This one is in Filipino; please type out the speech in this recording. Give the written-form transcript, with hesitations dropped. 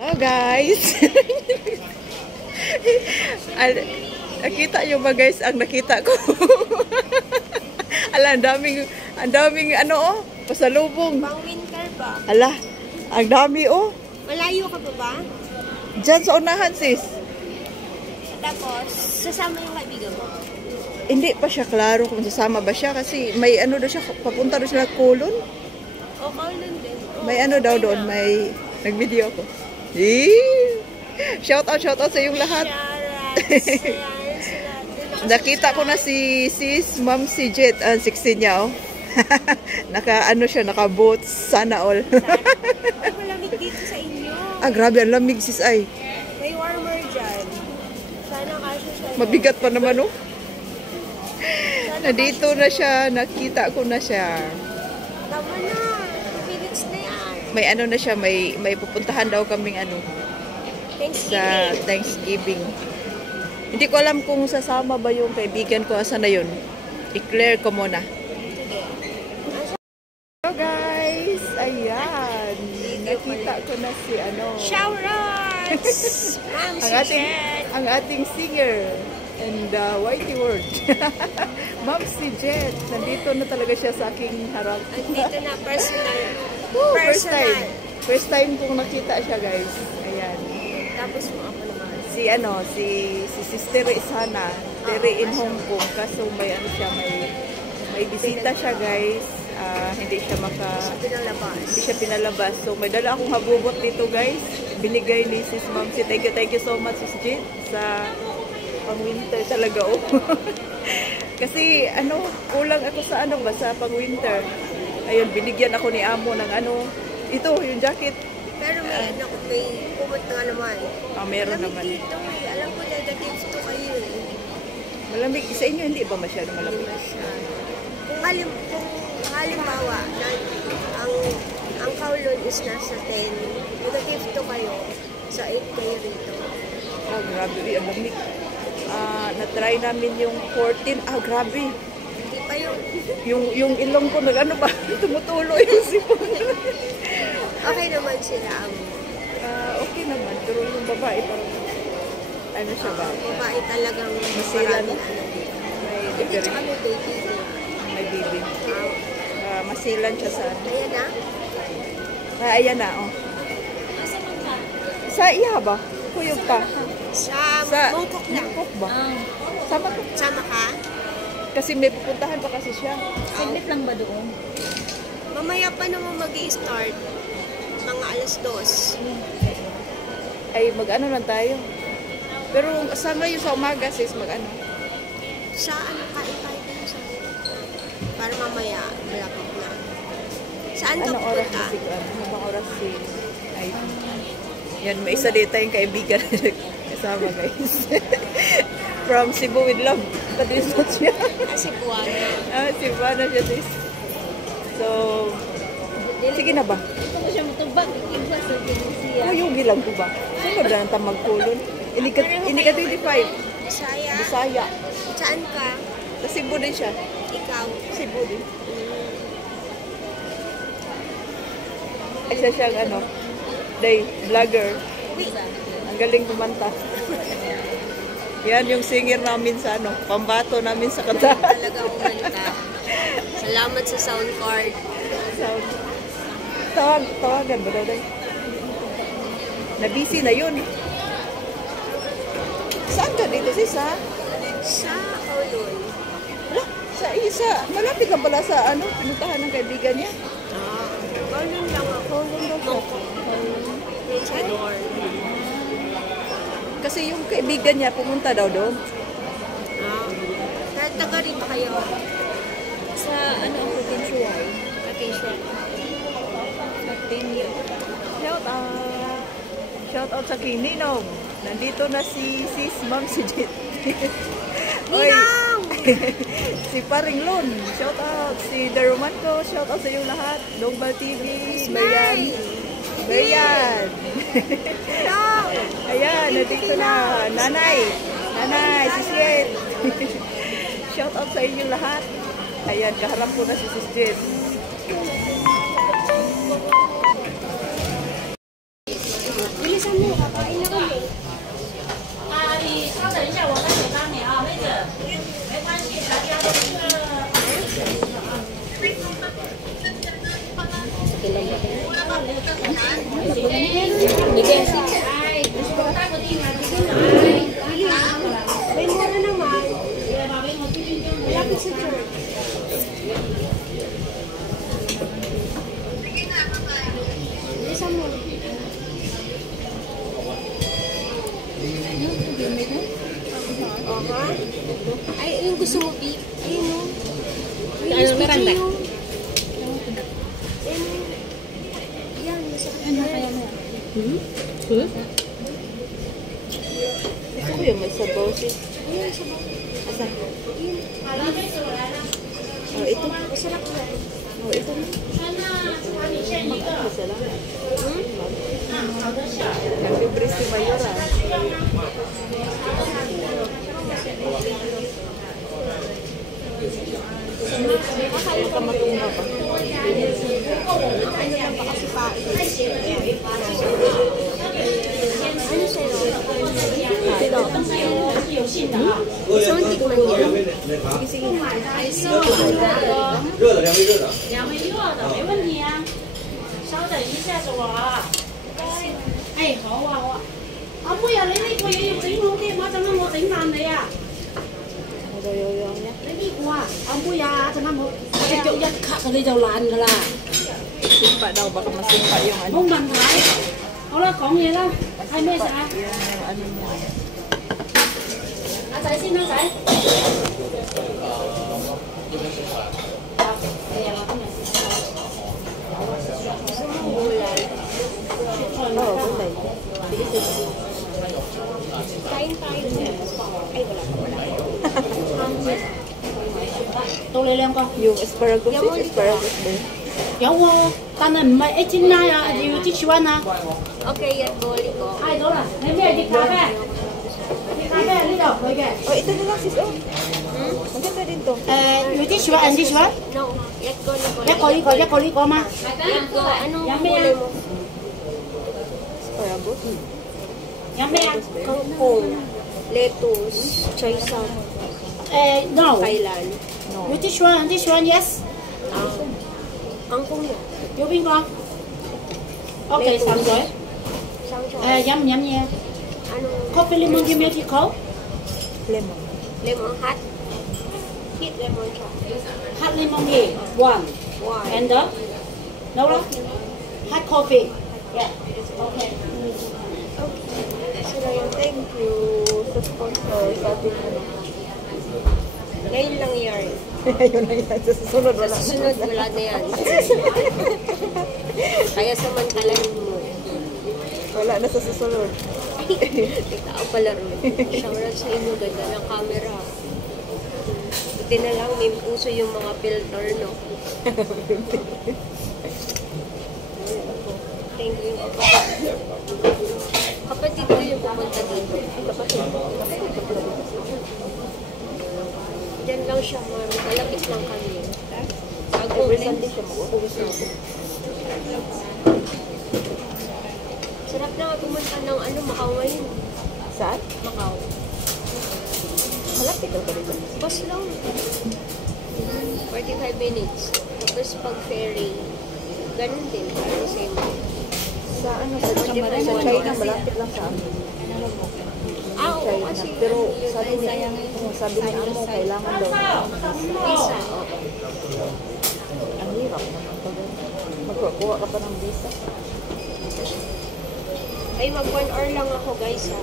Oh guys. Nakita nyo ba guys ang nakita ko? Ala, ang daming ano oh, pasalubong. Pang winter ba? Ala, ang dami oh. Malayo ka pa ba? Diyan sa unahan sis. Tapos, sasama yung kaibigan mo? Hindi pa siya klaro kung sasama ba siya kasi may ano daw siya, papunta daw sila Kulon. O, Kulon din. May ano daw doon, may nag-video ko. Shout out sa yung lahat. Nakita ko na si sis, ma'am si Jet, ang 16 niya oh. Naka ano siya, naka boots, sana all. Ay, malamig dito sa inyo. Ah, grabe, ang lamig sis ay. May warmer dyan. Sana kasya siya. Mabigat pa naman oh. Nandito na siya, nakita ko na siya. Tama na, 2 minutes na yan. May ano na siya, may pupuntahan daw kaming ano. Sa Thanksgiving. Hindi ko alam kung sasama ba yung kaibigan ko. Asa na yun? I-clear ko muna. Hello guys! Ayan. Nakita ko na si ano. Shoutouts! ang ating singer. And Whitey Word. Ma'am si Jet. Nandito na talaga siya sa aking harap. Nandito na personal. Woo, first time kong nakita siya guys. Ayan. Tapos mo ako naman. Si ano, si Sister Isana, Terry in Hong Kong. Kaso may ano siya, may bisita siya guys. Hindi siya hindi siya pinalabas. So may dala akong habubot dito guys. Binigay ni Sis Ma'am. Thank you so much Sis Jet sa pang-winter talaga oh. Kasi ano, kulang ako sa ano ba, sa pang-winter. Ayun, binigyan ako ni Amo ng ano, ito, yung jacket. Pero may ano, may kumot nga naman. Meron malamig naman. Dito eh. Alam ko negatives to kayo eh. Malamig. Sa inyo hindi ba masyado malamig? Kung halimbawa, ang Kowloon is nasa 10, negative to kayo, sa 8 kayo rito. Oh, grabe. Ang lamig. Na-try namin yung 14. Grabe. Hindi pa yun. Yung ilong ko ano ba? Tumutulo yung sipon. Okay naman sila ang okay naman. Pero yung babae parang ano siya ba? babae talagang masilan. May different. May baby. Masilan siya sa ano. Ayan na? Ayan na, oh. Sa iya ba? Kuyog ka? Sa Mongkok lang. Mongkok ba? Sama ka? Kasi may pupuntahan pa kasi siya. Saglit lang ba doon? Mamaya pa naman mag-i-start. Mga alas 2. Ay, mag-ano lang tayo. Pero sa ngayon sa umaga sis, mag-ano? Sa ano, kain tayo dun sa para mamaya, malapit na. Saan ka Anong oras pupunta? Anong oras si ay yan, may isa dito yung kaibigan kasama guys. From Cebu with love. Kadisot siya. Si Buwana. Si Buwana siya sis. So, sige na ba? Ito ko siya matubag. Iba sa Genesia. Yung gilang ko ba? Sino ba nang magkulon? Ini ka 25. Bisaya. Bisaya. Saan ka? Sa Cebu din siya. Ikaw. Cebu din. Isa siyang ano, vlogger. Ang galing kumanta. Yan yung singer namin sa ano, pambato namin sa kanta. Talaga kumanta. Salamat sa sound card. Tawagan ba daw? Na-busy na yun. Saan ka dito sis ha? Sa Kowloon. Wala, sa isa. Malapit lang pala sa ano, pinuntahan ng kaibigan niya. Kowloon lang ako. Mongkok. Sa door. Kasi yung kaibigan niya pumunta daw doon. Taga rin ba kayo? Sa ano ang provincial? Vacation. Shout out sa King Ninong. Nandito na si sis Ma'am si Jet. Ninong! Si Paring Lon. Shout out. Si Darumanto. Shout out sa iyo lahat. Dongbal TV. Bayan. Hello! Ayan, nandito na. Nanay, si Jet. Shout out sa inyo lahat. Ayan, kaharap ko na si Sis Jet. Bilisan Bilisan mo, kakain na kami. May mura naman. Malapit sa church. Bilisan mo. Aha. Ay, yung gusto mo, beef. Ayun, no? Ano, Miranda? Ayun. Yan, masarap yan. Gusto ko yung may sabaw sis. Ayun, sabaw. Asan? Ayun. Oh, ito. Masarap yan. Oh, ito na. Isa lang. Nag-libre si Mayor ah. Kaya ka matunga pa. Ano lang ba kasi pa? Ano sa'yo? Ito. Gusto mong tikman yan? Sige, sige. Ay, sige. 热的，两杯热的。两杯热的，没问题啊。稍等一下，是我啊。哎，好啊好啊。阿妹啊，你呢個嘢要整好啲，我一陣間我整爛你啊。 Madoyoyo niya. 你呢個啊，阿妹啊，一陣間我隻腳一卡你就爛㗎啦。 Simpa daw, baka masimpa yung ano. 冇問題。好啦，講嘢啦。係咩食啊？ Yan yung ano niya. 阿仔先啦，仔。Oo, gulay. Sige, sige. Kain tayo. Ay, wala pa wala. 到你兩個。 Yung asparagus sis, asparagus ba yun? 有喎，但係唔係一煎拉啊，要啲煮溫啊。 Okay, yan. Boli ko. 嗌到啦，你咩熱咖啡？熱咖啡呢度佢嘅。 Oh, ito na lang sis. Oh. Maganda din to. 要啲煮溫，啲煮溫。 No, let go ni ko. 一個呢個，一個呢個嘛。 Let go. Anong Yan, Mia. kulay mo? Asparagus. 有咩啊？ Kangkong, lettuce, choy sauce, no， kailan. 要啲煮溫，啲煮溫 yes。 Kangkong yan. 要邊個？OK，三水。 Sang-sang. 飲唔飲嘢 Anong ？Coffee lemon tea milk tea coke。 Lemon. lemon hot? Heat lemon shot. Hot lemon tea one One. and no lah. Hot coffee. Yeah. Okay. Sila yung thank you sa sponsor sa ating ano. Ngayon lang yan. Ayun na yan. Sa susunod wala. Sa susunod, wala na yan. Kaya samantalahin mo. Wala na sa susunod. Tao pala rin. Shoutout sa inyo, ganda ng camera. Buti na lang, may puso yung mga filter, no? Thank you, kapatid. Kapatid ko yung pumunta dito. Diyan lang siya, ma'am. Malapit lang kami. Every Sunday siya mag-uwi. Sarap na pumunta ng Macau ngayon. Saan? Macau. Malapit daw ka dito. Bus lang. 45 minutes. Tapos pag ferry, ganun din. Parang same. Sa ano, sa China, malapit lang sa amin. Ah, oo, China. kasi Pero sabi ni Amo, kailangan daw. visa. Oo. Ang hirap naman pag magkukuha ka pa ng visa. Ay, mag 1 hour lang ako, guys. Ha?